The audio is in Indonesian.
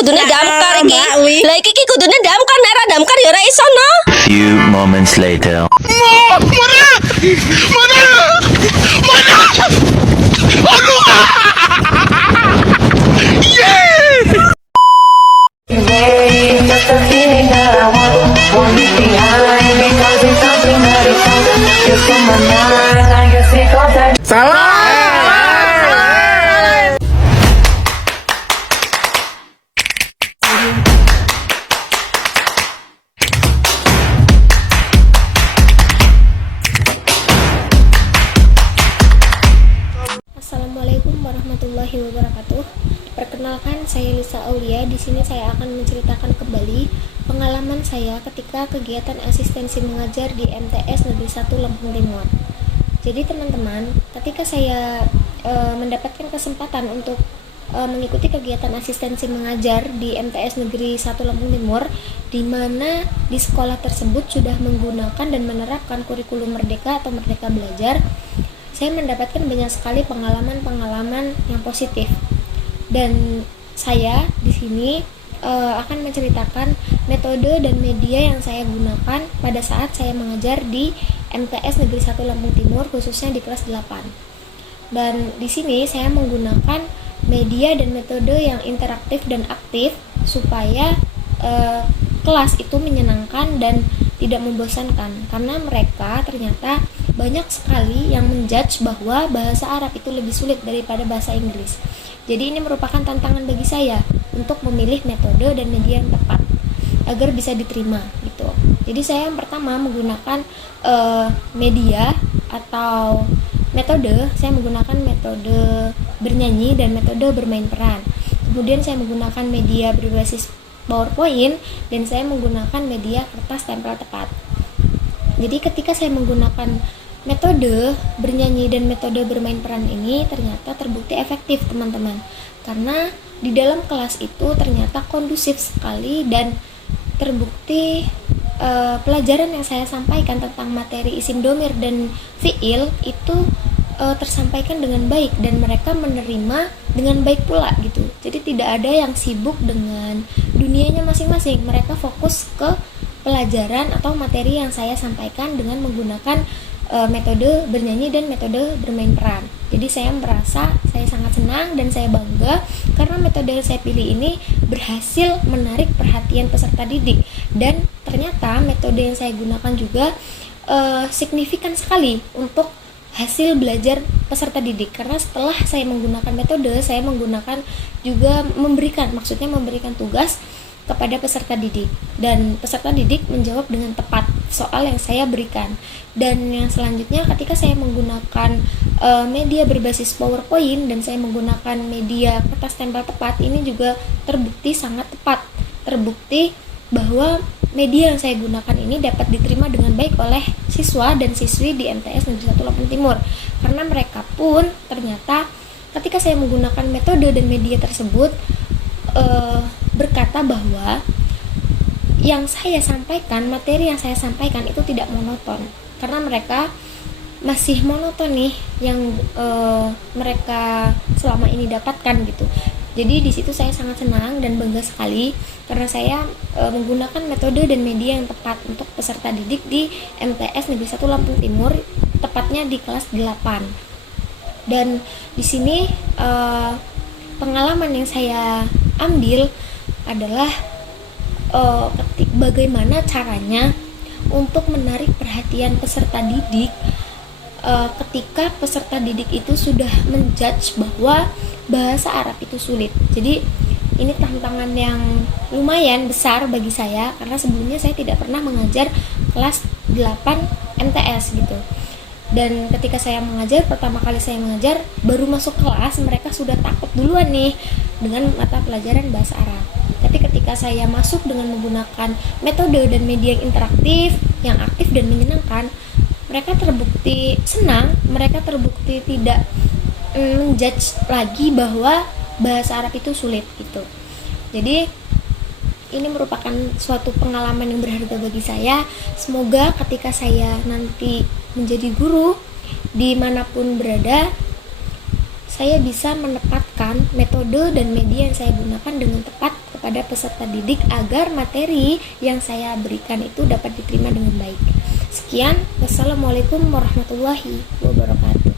kudune damkar iki. Lah iki kudune damkar, nek ora damkar ya ora iso no. Few moments later. Assalamualaikum warahmatullahi wabarakatuh. Perkenalkan, saya Lisa Aulia. Di sini saya akan menceritakan kembali pengalaman saya ketika kegiatan asistensi mengajar di MTS Negeri 1 Lampung Timur. Jadi teman-teman, ketika saya mendapatkan kesempatan untuk mengikuti kegiatan asistensi mengajar di MTS Negeri 1 Lampung Timur, di mana di sekolah tersebut sudah menggunakan dan menerapkan kurikulum Merdeka atau Merdeka Belajar, saya mendapatkan banyak sekali pengalaman-pengalaman yang positif. Dan saya di sini akan menceritakan metode dan media yang saya gunakan pada saat saya mengajar di MTS Negeri 1 Lampung Timur, khususnya di kelas 8. Dan di sini saya menggunakan media dan metode yang interaktif dan aktif supaya kelas itu menyenangkan dan tidak membosankan, karena mereka ternyata banyak sekali yang menjudge bahwa bahasa Arab itu lebih sulit daripada bahasa Inggris. Jadi ini merupakan tantangan bagi saya untuk memilih metode dan media yang tepat agar bisa diterima gitu. Jadi saya yang pertama menggunakan media atau metode, saya menggunakan metode bernyanyi dan metode bermain peran. Kemudian saya menggunakan media berbasis PowerPoint dan saya menggunakan media kertas tempel tepat. Jadi ketika saya menggunakan metode bernyanyi dan metode bermain peran ini ternyata terbukti efektif teman-teman, karena di dalam kelas itu ternyata kondusif sekali dan terbukti pelajaran yang saya sampaikan tentang materi isim domir dan fiil itu tersampaikan dengan baik dan mereka menerima dengan baik pula gitu. Jadi tidak ada yang sibuk dengan dunianya masing-masing, mereka fokus ke pelajaran atau materi yang saya sampaikan dengan menggunakan metode bernyanyi dan metode bermain peran. Jadi saya merasa saya sangat senang dan saya bangga karena metode yang saya pilih ini berhasil menarik perhatian peserta didik, dan ternyata metode yang saya gunakan juga signifikan sekali untuk hasil belajar peserta didik, karena setelah saya menggunakan metode, saya menggunakan juga memberikan tugas kepada peserta didik, dan peserta didik menjawab dengan tepat soal yang saya berikan. Dan yang selanjutnya ketika saya menggunakan media berbasis PowerPoint dan saya menggunakan media kertas tempel tepat, ini juga terbukti sangat tepat, terbukti bahwa media yang saya gunakan ini dapat diterima dengan baik oleh siswa dan siswi di MTS Negeri 1 Lampung Timur, karena mereka pun ternyata ketika saya menggunakan metode dan media tersebut berkata bahwa yang saya sampaikan, materi yang saya sampaikan itu tidak monoton, karena mereka masih monoton nih yang mereka selama ini dapatkan gitu. Jadi di situ saya sangat senang dan bangga sekali karena saya menggunakan metode dan media yang tepat untuk peserta didik di MTS Negeri 1 Lampung Timur, tepatnya di kelas 8. Dan di sini pengalaman yang saya ambil adalah bagaimana caranya untuk menarik perhatian peserta didik ketika peserta didik itu sudah menjudge bahwa bahasa Arab itu sulit. Jadi ini tantangan yang lumayan besar bagi saya karena sebelumnya saya tidak pernah mengajar kelas 8 MTS gitu. Dan ketika saya mengajar, pertama kali saya mengajar, baru masuk kelas mereka sudah takut duluan nih dengan mata pelajaran bahasa Arab. Tapi ketika saya masuk dengan menggunakan metode dan media yang interaktif, yang aktif dan menyenangkan, mereka terbukti senang, mereka terbukti tidak menjudge lagi bahwa bahasa Arab itu sulit gitu. Jadi ini merupakan suatu pengalaman yang berharga bagi saya. Semoga ketika saya nanti menjadi guru dimanapun berada, saya bisa menempatkan metode dan media yang saya gunakan dengan tepat kepada kepada peserta didik agar materi yang saya berikan itu dapat diterima dengan baik. Sekian, wassalamualaikum warahmatullahi wabarakatuh.